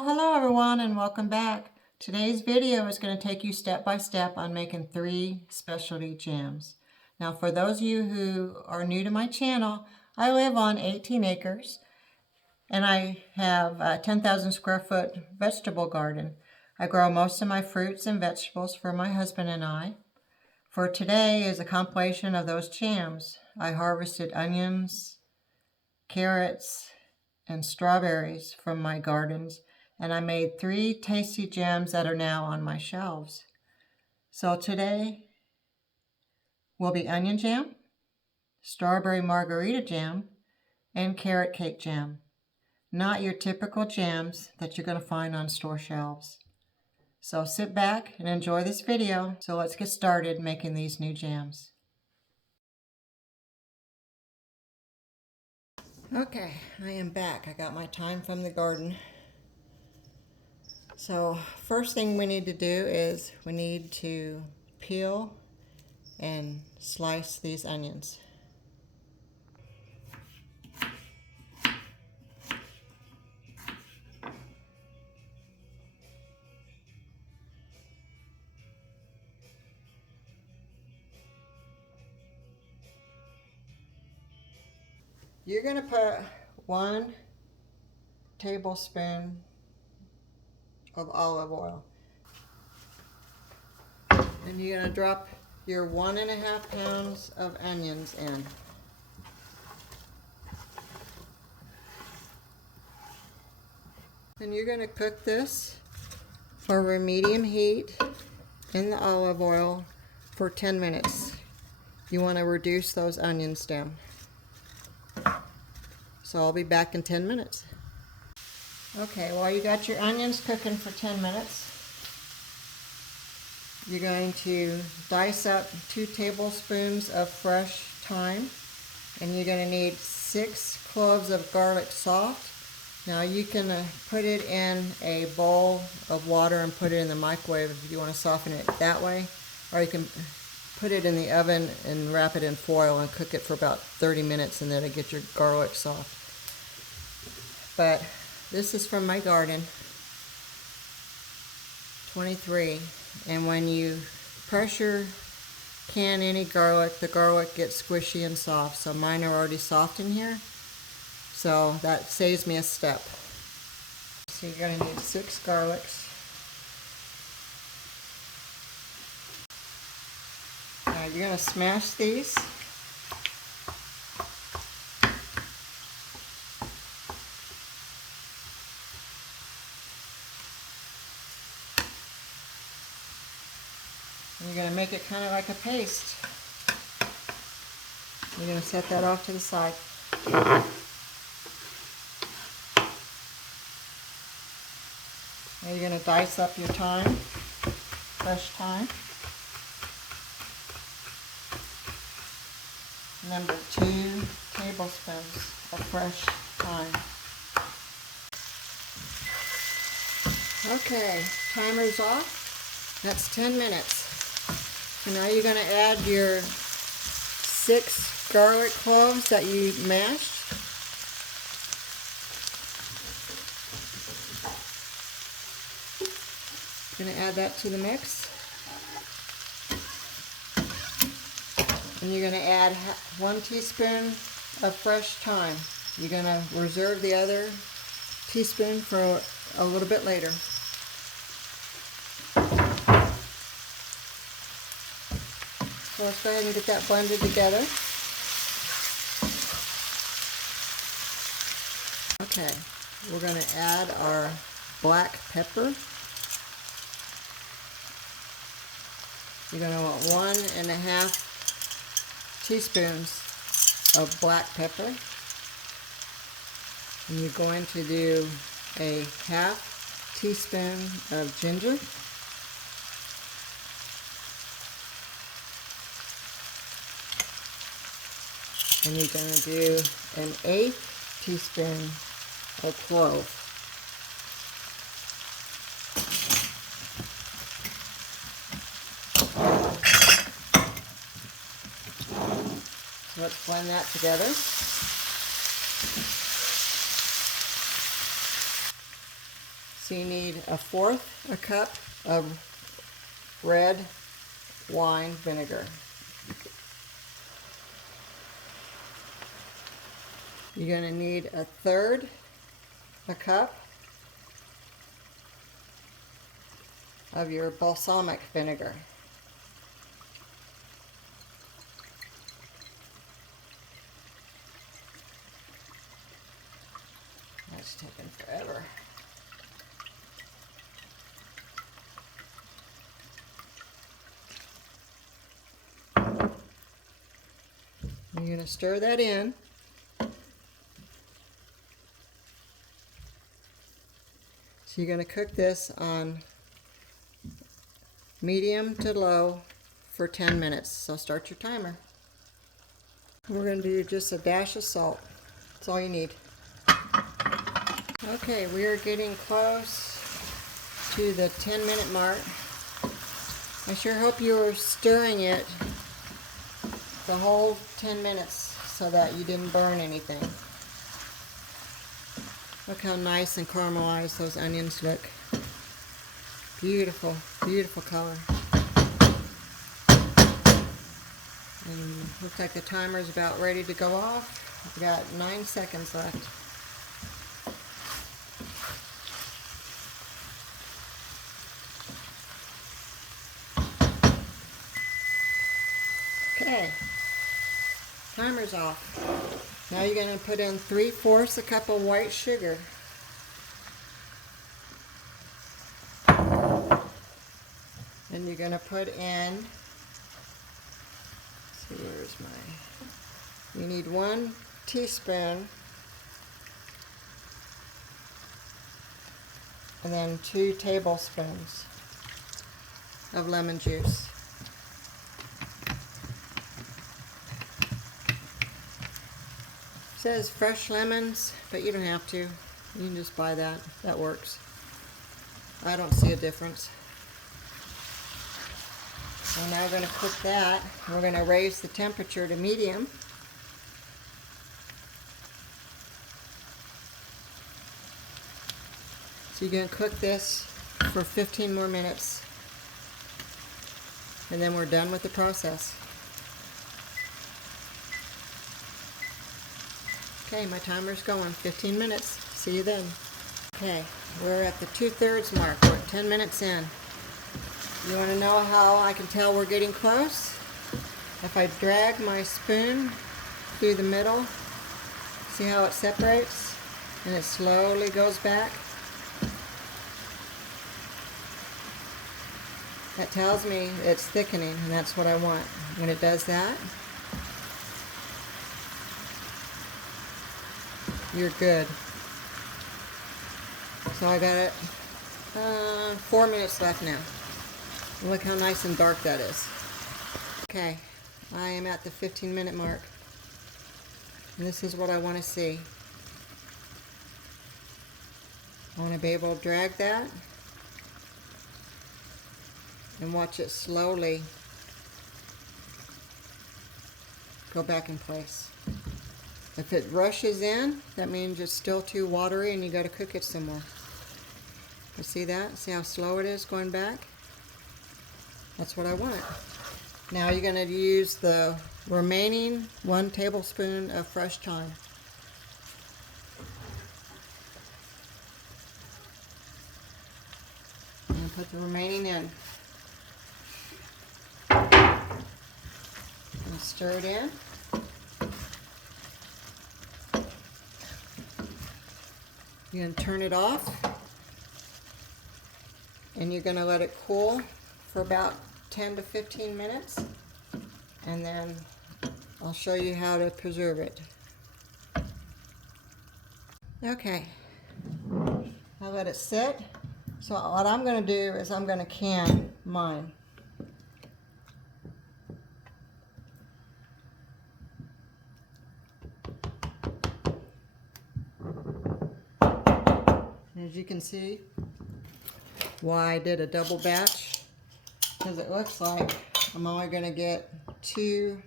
Well, hello everyone and welcome back. Today's video is going to take you step by step on making 3 specialty jams. Now for those of you who are new to my channel, I live on 18 acres and I have a 10,000 square foot vegetable garden. I grow most of my fruits and vegetables for my husband and I. For today is a compilation of those jams. I harvested onions, carrots, and strawberries from my gardens, and I made 3 tasty jams that are now on my shelves. So today will be onion jam, strawberry margarita jam, and carrot cake jam. Not your typical jams that you're going to find on store shelves. So sit back and enjoy this video. So let's get started making these new jams. Okay, I am back. I got my time from the garden. So first thing we need to do is we need to peel and slice these onions. You're going to put 1 tablespoon of olive oil. And you're going to drop your 1.5 pounds of onions in. And you're going to cook this over medium heat in the olive oil for 10 minutes. You want to reduce those onions down. So I'll be back in 10 minutes. Okay, while you got your onions cooking for 10 minutes, you're going to dice up 2 tablespoons of fresh thyme, and you're going to need 6 cloves of garlic soft. Now you can put it in a bowl of water and put it in the microwave if you want to soften it that way, or you can put it in the oven and wrap it in foil and cook it for about 30 minutes and then it'll get your garlic soft. But this is from my garden, 23, and when you pressure can any garlic, the garlic gets squishy and soft. So mine are already soft in here, so that saves me a step. So you're going to need 6 garlics. Now you're going to smash these. You're going to make it kind of like a paste. You're going to set that off to the side. Now you're going to dice up your thyme, fresh thyme. Number 2 tablespoons of fresh thyme. Okay, timer's off. That's 10 minutes. So now you're going to add your 6 garlic cloves that you mashed. You're going to add that to the mix. And you're going to add 1 teaspoon of fresh thyme. You're going to reserve the other teaspoon for a little bit later. So let's go ahead and get that blended together. Okay, we're going to add our black pepper. You're going to want 1.5 teaspoons of black pepper. And you're going to do a 1/2 teaspoon of ginger. And you're going to do 1/8 teaspoon of clove. So let's blend that together. So you need 1/4 a cup of red wine vinegar. You're going to need 1/3 a cup of your balsamic vinegar. That's taking forever. You're going to stir that in. So you're going to cook this on medium to low for 10 minutes. So start your timer. We're going to do just a dash of salt. That's all you need. Okay, we are getting close to the 10-minute mark. I sure hope you were stirring it the whole 10 minutes so that you didn't burn anything. Look how nice and caramelized those onions look. Beautiful, beautiful color. And looks like the timer is about ready to go off. We've got 9 seconds left. Okay, timer's off. Now you're going to put in 3/4 a cup of white sugar. And you're going to put in, let's see, where's my, you need 1 teaspoon and then 2 tablespoons of lemon juice. It says fresh lemons, but you don't have to. You can just buy that. That works. I don't see a difference. We're now going to cook that. We're going to raise the temperature to medium. So you're going to cook this for 15 more minutes. And then we're done with the process. Okay, my timer's going. 15 minutes. See you then. Okay, we're at the 2/3 mark. We're at 10 minutes in. You want to know how I can tell we're getting close? If I drag my spoon through the middle, see how it separates? And it slowly goes back? That tells me it's thickening, and that's what I want. When it does that, you're good. So I got it 4 minutes left now. Look how nice and dark that is. Okay, I am at the 15-minute mark. And this is what I want to see. I want to be able to drag that and watch it slowly go back in place. If it rushes in, that means it's still too watery and you got to cook it some more. But see that? See how slow it is going back? That's what I want. Now you're going to use the remaining 1 tablespoon of fresh thyme. And put the remaining in. And stir it in. You're going to turn it off. And you're going to let it cool for about 10 to 15 minutes, and then I'll show you how to preserve it. Okay, I'll let it sit. So what I'm going to do is I'm going to can mine. As you can see, why I did a double batch, because it looks like I'm only going to get 2,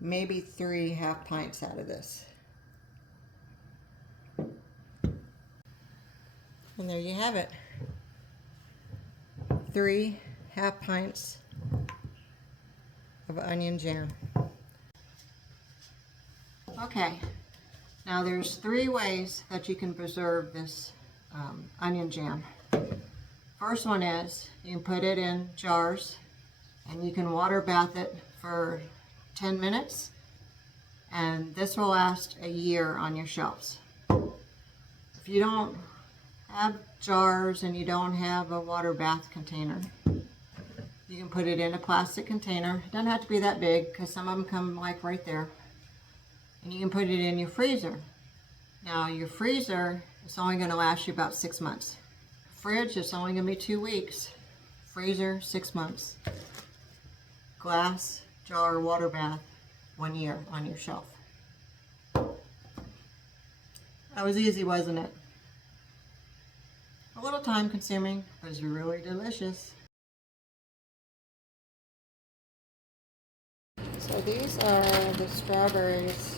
maybe 3 half pints out of this. And there you have it. 3 half pints of onion jam. Okay, now there's 3 ways that you can preserve this onion jam. First one is you can put it in jars and you can water bath it for 10 minutes, and this will last a year on your shelves. If you don't have jars and you don't have a water bath container, you can put it in a plastic container. It doesn't have to be that big because some of them come like right there. And you can put it in your freezer. Now your freezer is only going to last you about 6 months. Fridge is only going to be 2 weeks. Freezer, 6 months. Glass, jar, water bath, 1 year on your shelf. That was easy, wasn't it? A little time consuming, but it's really delicious. So these are the strawberries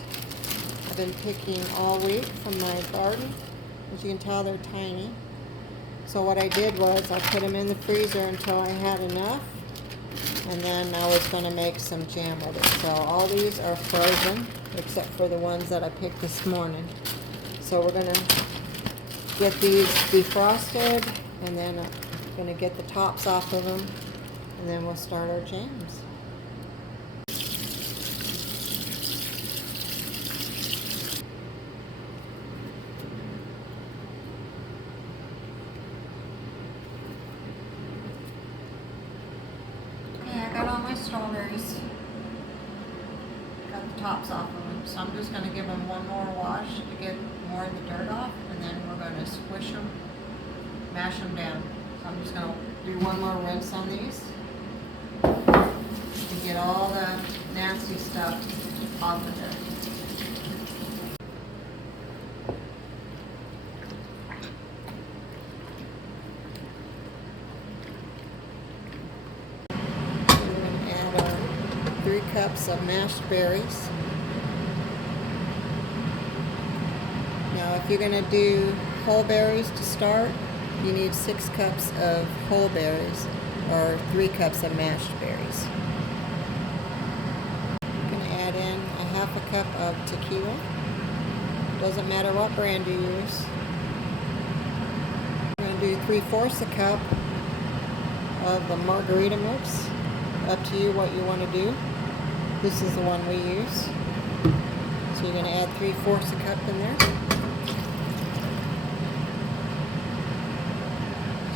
I've been picking all week from my garden. As you can tell, they're tiny. So what I did was I put them in the freezer until I had enough, and then I was going to make some jam with it. So all these are frozen, except for the ones that I picked this morning. So we're going to get these defrosted, and then I'm going to get the tops off of them, and then we'll start our jams. Got all my strawberries, got the tops off of them, so I'm just going to give them one more wash to get more of the dirt off, and then we're going to squish them, mash them down. So I'm just going to do one more rinse on these to get all the nasty stuff off of there. We're going to add our 3 cups of mashed berries. Now if you're going to do whole berries to start, you need 6 cups of whole berries or 3 cups of mashed berries. I'm going to add in a half a cup of tequila. Doesn't matter what brand you use. I'm going to do 3/4 a cup of the margarita mix. Up to you what you want to do. This is the one we use. So you're going to add 3/4 a cup in there.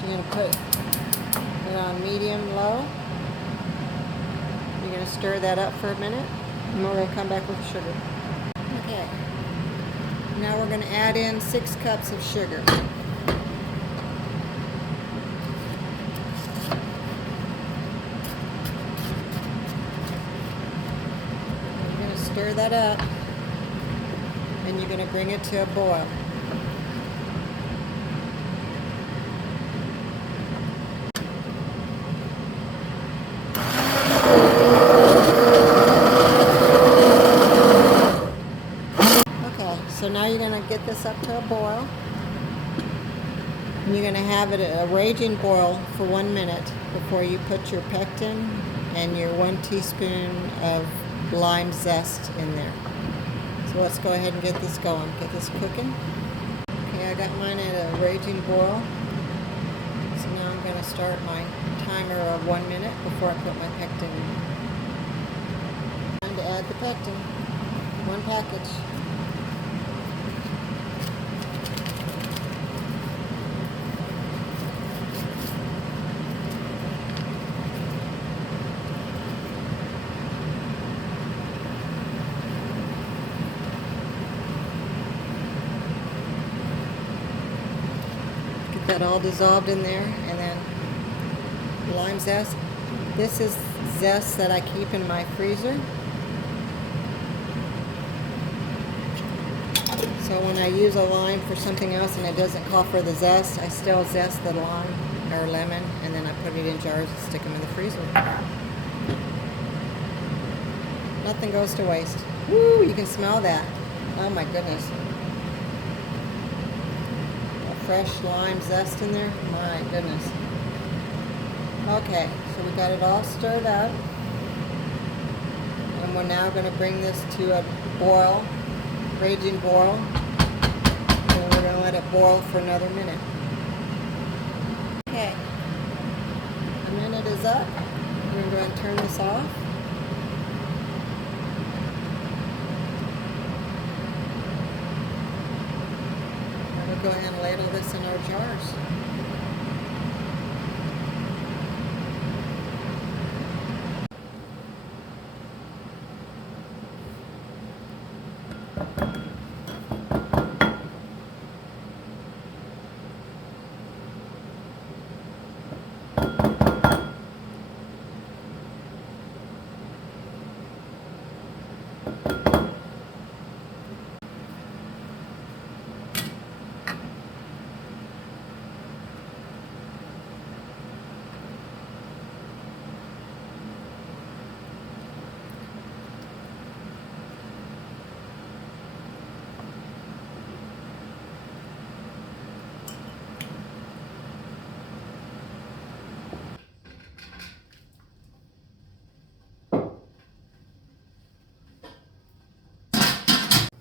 You're going to put it on medium-low. You're going to stir that up for a minute, and we're going to come back with the sugar. Okay. Now we're going to add in 6 cups of sugar. You're going to stir that up, and you're going to bring it to a boil. So now you're going to get this up to a boil, and you're going to have it a raging boil for 1 minute before you put your pectin and your 1 teaspoon of lime zest in there. So let's go ahead and get this going, get this cooking. Okay, I got mine at a raging boil. So now I'm going to start my timer of 1 minute before I put my pectin in. Time to add the pectin, 1 package. That all dissolved in there, and then lime zest. This is zest that I keep in my freezer. So when I use a lime for something else and it doesn't call for the zest, I still zest the lime or lemon, and then I put it in jars and stick them in the freezer. Nothing goes to waste. Woo, you can smell that. Oh my goodness. fresh lime zest in there. My goodness. Okay, so we got it all stirred up. And we're now going to bring this to a boil, raging boil. And we're going to let it boil for another minute. Okay, a minute is up. We're going to go ahead and turn this off. We'll go ahead and ladle this in our jars.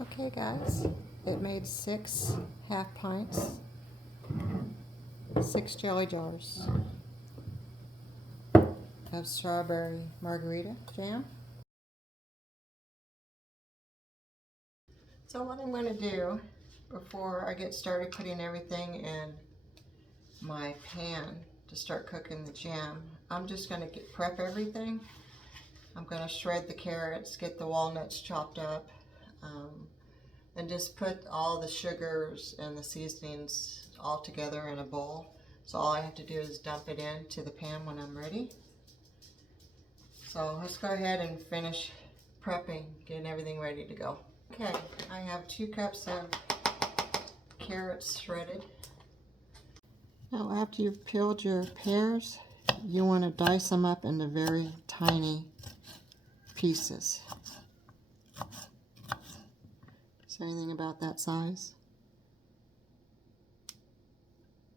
Okay guys, it made 6 half pints, 6 jelly jars of strawberry margarita jam. So what I'm going to do before I get started putting everything in my pan to start cooking the jam, I'm just going to prep everything. I'm going to shred the carrots, get the walnuts chopped up, and just put all the sugars and the seasonings all together in a bowl. So all I have to do is dump it into the pan when I'm ready. So let's go ahead and finish prepping, getting everything ready to go. Okay, I have 2 cups of carrots shredded. Now after you've peeled your pears, you want to dice them up into very tiny pieces. Is there anything about that size?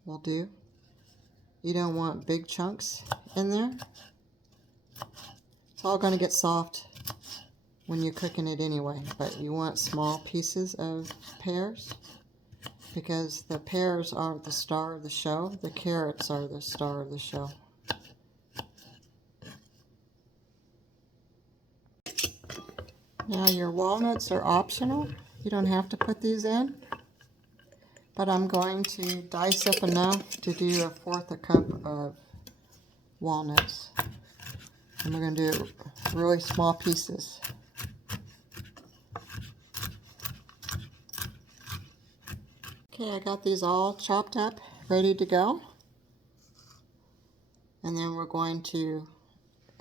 Will do. You don't want big chunks in there. It's all going to get soft when you're cooking it anyway, but you want small pieces of pears because the pears aren't the star of the show. The carrots are the star of the show. Now your walnuts are optional. You don't have to put these in, but I'm going to dice up enough to do 1/4 cup of walnuts. And we're going to do really small pieces. Okay, I got these all chopped up, ready to go. And then we're going to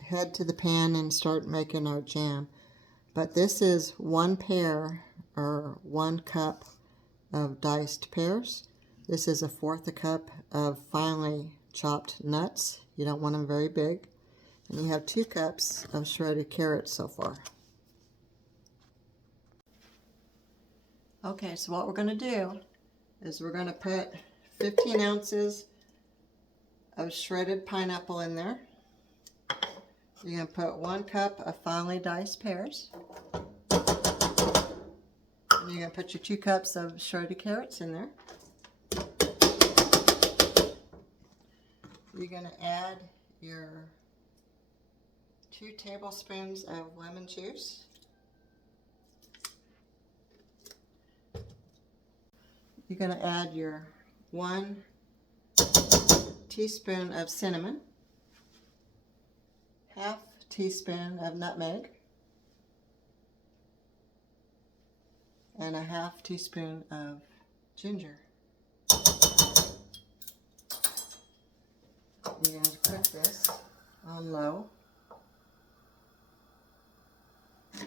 head to the pan and start making our jam. But this is 1 pear or 1 cup of diced pears. This is 1/4 cup of finely chopped nuts. You don't want them very big. And you have 2 cups of shredded carrots so far. Okay, so what we're going to do is we're going to put 15 ounces of shredded pineapple in there. You're going to put 1 cup of finely diced pears. And you're going to put your 2 cups of shredded carrots in there. You're going to add your 2 tablespoons of lemon juice. You're going to add your 1 teaspoon of cinnamon, 1/2 teaspoon of nutmeg, and 1/2 teaspoon of ginger. You're going to cook this on low,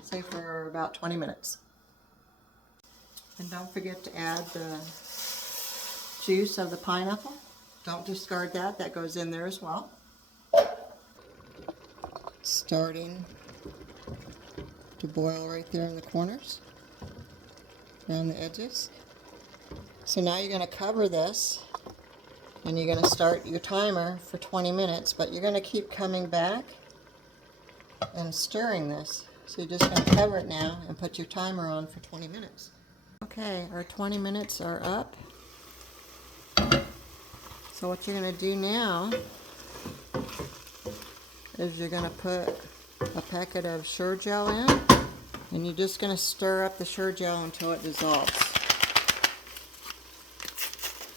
say for about 20 minutes. And don't forget to add the juice of the pineapple. Don't discard that, that goes in there as well. Starting to boil right there in the corners, around the edges. So now you're going to cover this and you're going to start your timer for 20 minutes, but you're going to keep coming back and stirring this. So you're just going to cover it now and put your timer on for 20 minutes. Okay, our 20 minutes are up. So what you're going to do now is you're going to put a packet of Sure Gel in, and you're just going to stir up the Sure Gel until it dissolves.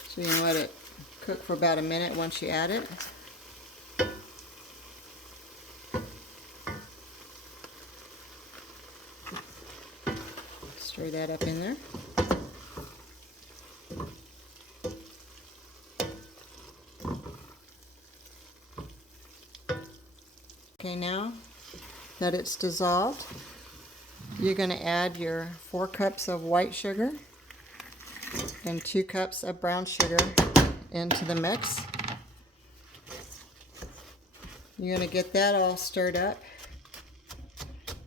So you're going to let it cook for about a minute once you add it. Stir that up in there. Okay, now that it's dissolved, you're going to add your 4 cups of white sugar and 2 cups of brown sugar into the mix. You're going to get that all stirred up,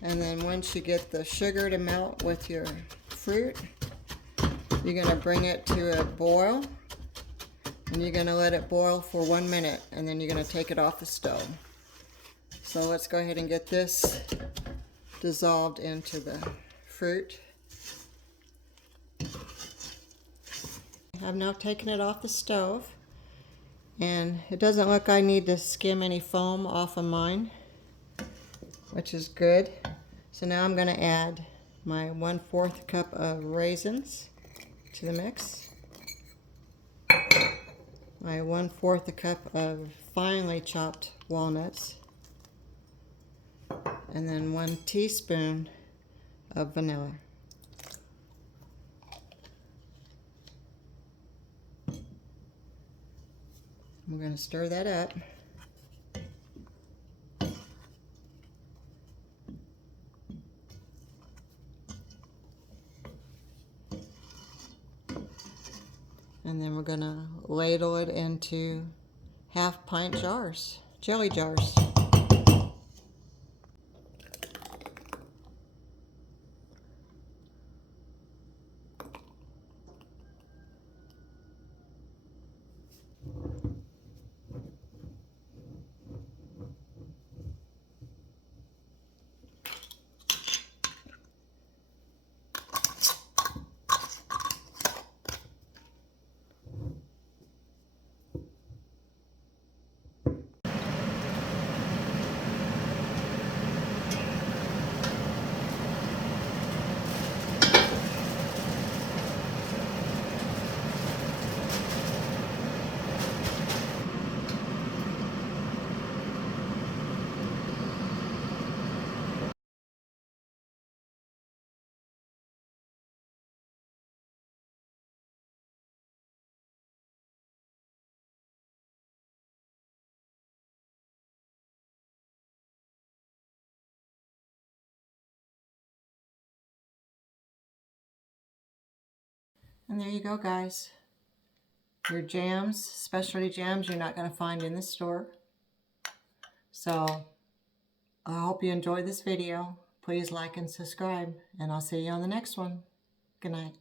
and then once you get the sugar to melt with your fruit, you're going to bring it to a boil, and you're going to let it boil for 1 minute, and then you're going to take it off the stove. So let's go ahead and get this dissolved into the fruit. I've now taken it off the stove, and it doesn't look like I need to skim any foam off of mine, which is good. So now I'm going to add my 1/4 cup of raisins to the mix, my 1/4 cup of finely chopped walnuts, and then 1 teaspoon of vanilla. We're going to stir that up. And then we're going to ladle it into 1/2 pint jars, jelly jars. And there you go, guys. Your jams, specialty jams you're not going to find in the store. So I hope you enjoyed this video. Please like and subscribe, and I'll see you on the next one. Good night.